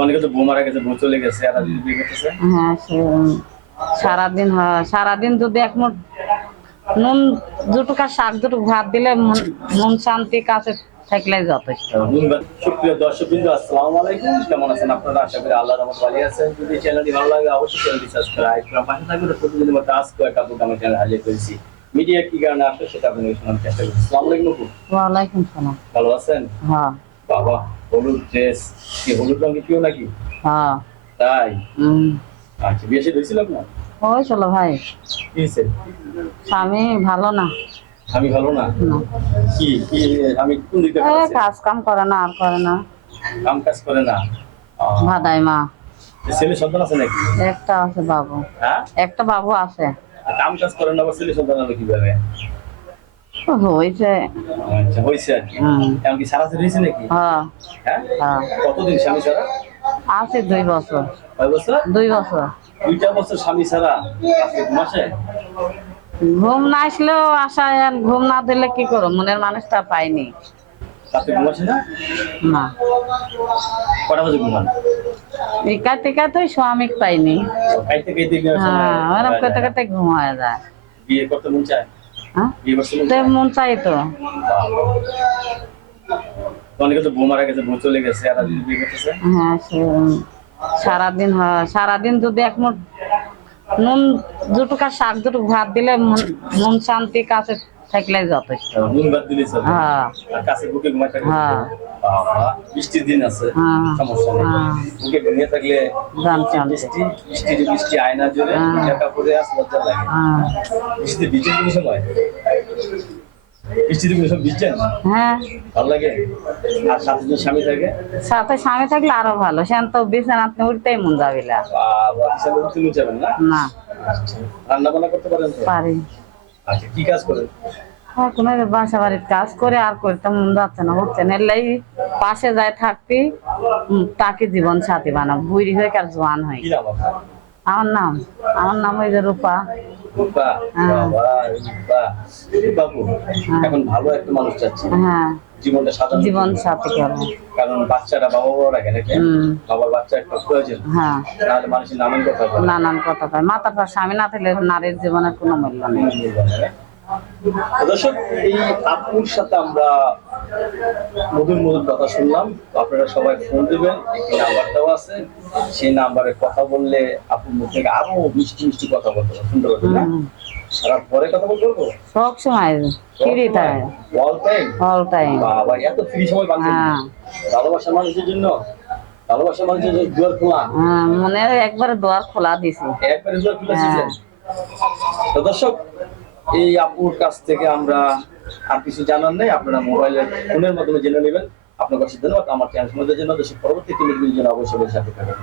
অনেকে তো বউ মারা গেছে, বউ চলে গেছে, আর বিয়ে করতেছে। হ্যাঁ, সারাদিন হয়, সারাদিন যদি এক মুঠ নুন দুটুকা শাক দুটুক ভাত দিলে মন শান্তি কাছে থাকলে যথেষ্ট। সুপ্রিয় দর্শকবৃন্দ, আসসালামু আলাইকুম। কেমন আছেন আপনারা? আশা করি আল্লাহর রহমতে ভালো আছেন। যদি চ্যানেলটি ভালো লাগে অবশ্যই চ্যানেলটি সাবস্ক্রাইব করে পাশে থাকবেন। প্রতিদিনের মতো আজকে একটা আপু আমার চ্যানেল হাজির করেছি। মিডিয়া কি কারণে আসলে সেটা আপনাদের শোনার চেষ্টা করছি। আসসালামু আলাইকুম আপু। ওয়ালাইকুম সালাম। ভালো আছেন? হ্যাঁ। বাবা, হলুদ ড্রেস কি হলুদ রঙ কি নাকি? হ্যাঁ। তাই? আচ্ছা, বিয়ে শাদী হয়েছিল আপনার? হয়েছিল ভাই। কি হয়েছে? স্বামী ভালো না। স্বামী ভালো না? কি কি আমি কোন দিকে কাজ কাম করে না, আর করে না, কাম কাজ করে না? ভাদাই মা। ছেলে সন্তান আছে নাকি? একটা আছে বাবু। হ্যাঁ, একটা বাবু আছে। কাম কাজ করে না, আবার ছেলে সন্তান হলো কিভাবে? হয়েছে। আচ্ছা, হয়েছে আর কি। এমন কি সারা হয়েছে নাকি? হ্যাঁ। হ্যাঁ, হ্যাঁ, কতদিন স্বামী ছাড়া? আছে 2 বছর। কয় বছর? 2 বছর। 2টা বছর স্বামী ছাড়া? আজকে মাসে ঘুম না আসলেও আশায়, আর ঘুম না দিলে কি করো, মনের মানুষটা পাইনি। রাতে ঘুমাসে না? না, কটা বাজে ঘুমান? টিকাতে টিকাতে স্বামী পাইনি। খাইতে খাইতে হ্যাঁ, ওরকম করতে করতে ঘুম হয়ে যায়। বিয়ে করতে মন চায়? হ্যাঁ, বিয়ে করতে মন চায়? মন চাই তো। অনেকে তো বউ মারা গেছে, বউ চলে গেছে, আর বিয়ে করতেছে। হ্যাঁ, সারাদিন হয়, সারাদিন যদি এক মুঠ নুন দুটুকা শাক দুটুক ভাত দিলে মন শান্তি কাছে থাকলে যথেষ্ট। নুন ভাত দিলে চলে। হ্যাঁ। আর কাছে বুকে ঘুমাই থাকলে? হ্যাঁ। বাবা, বৃষ্টির দিন আছে, সমস্যা নেই। বুকে ঘুমিয়ে থাকলে বৃষ্টি আয়না জুড়ে ঢাকা পড়ে আসে, লজ্জা লাগে। বৃষ্টিতে ভিজেন কোন সময়? বৃষ্টিতে কোন সময় ভিজেন? হ্যাঁ, ভালো লাগে। আর সাথে যদি স্বামী থাকে? সাথে স্বামী থাকলে আরো ভালো। সেন তো বিছানাতে উঠতেই মন যাবিলা। বাবা, বিশাল উঠতে যাবেন না? না। আচ্ছা, রান্না বান্না করতে পারেন তো? পারি। আচ্ছা, কি কাজ করেন? কোনো বাসা বাড়ির কাজ করে আর করতে মন যাচ্ছে না, হচ্ছে না। এলাই পাশে যায় থাকতি, তাকে জীবন সাথী বানাবো। বুড়ি হয়ে আর জোয়ান হয়। কি নাম আপনার? আমার নাম ওই যে রূপা। রূপা? বাবা, রূপা। রূপাপু, এখন ভালো একটা মানুষ চাচ্ছি। হ্যাঁ, জীবনটা সাজানো, জীবন সাথী করবো। কারণ বাচ্চারা বাবা বাবা রাখে নাকি? বাবার বাচ্চা একটা প্রয়োজন। হ্যাঁ, নাহলে মানুষের নানান কথা বলে। নানান কথা কয়। মাতার পর স্বামী না থাকলে নারীর জীবনের কোনো মূল্য নেই। দর্শক, এই আপুর সাথে আমরা মধুর মধুর কথা শুনলাম। আপনারা সবাই ফোন দিবেন, একটি নাম্বার দেওয়া আছে, সেই নাম্বারে কথা বললে আপুর মুখ থেকে আরো মিষ্টি মিষ্টি কথা বলতে শুনতে পারবেন না? সারা পরে কথা বলতে পারবো সব সময় free time, all time. All time. বাবা, এত ফ্রি সময় পান? ভালোবাসার মানুষের জন্য, ভালোবাসার মানুষের জন্য দুয়ার খোলা। মনে একবারে দুয়ার খোলা দিছি, একবারে দুয়ার খোলা ছিলেন। তো দর্শক, এই আপুর কাছ থেকে আমরা আর কিছু জানার নেই, আপনারা মোবাইলের ফোনের মাধ্যমে জেনে নেবেন। আপনার কাছে ধন্যবাদ। আমার চ্যানেল সম্বন্ধে জন্য দেশের পরবর্তী ক্লিপগুলির জন্য অবশ্যই সাথে থাকবেন।